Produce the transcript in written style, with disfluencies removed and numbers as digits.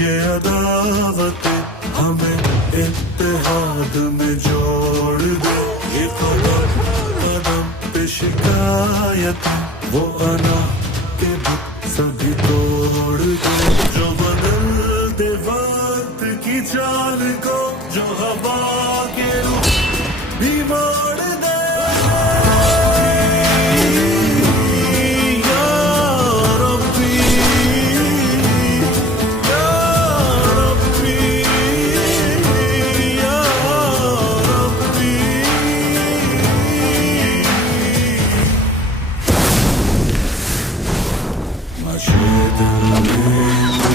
یہ عداوتیں ہمیں اتحاد میں جوڑ دے. یہ قدم قدم پہ شکایتیں وہ انا کے بت سبھی توڑ دے. جو بدل دے وقت کی چال کو, جو ہوا کے رخ بھی موڑ دے. دل میں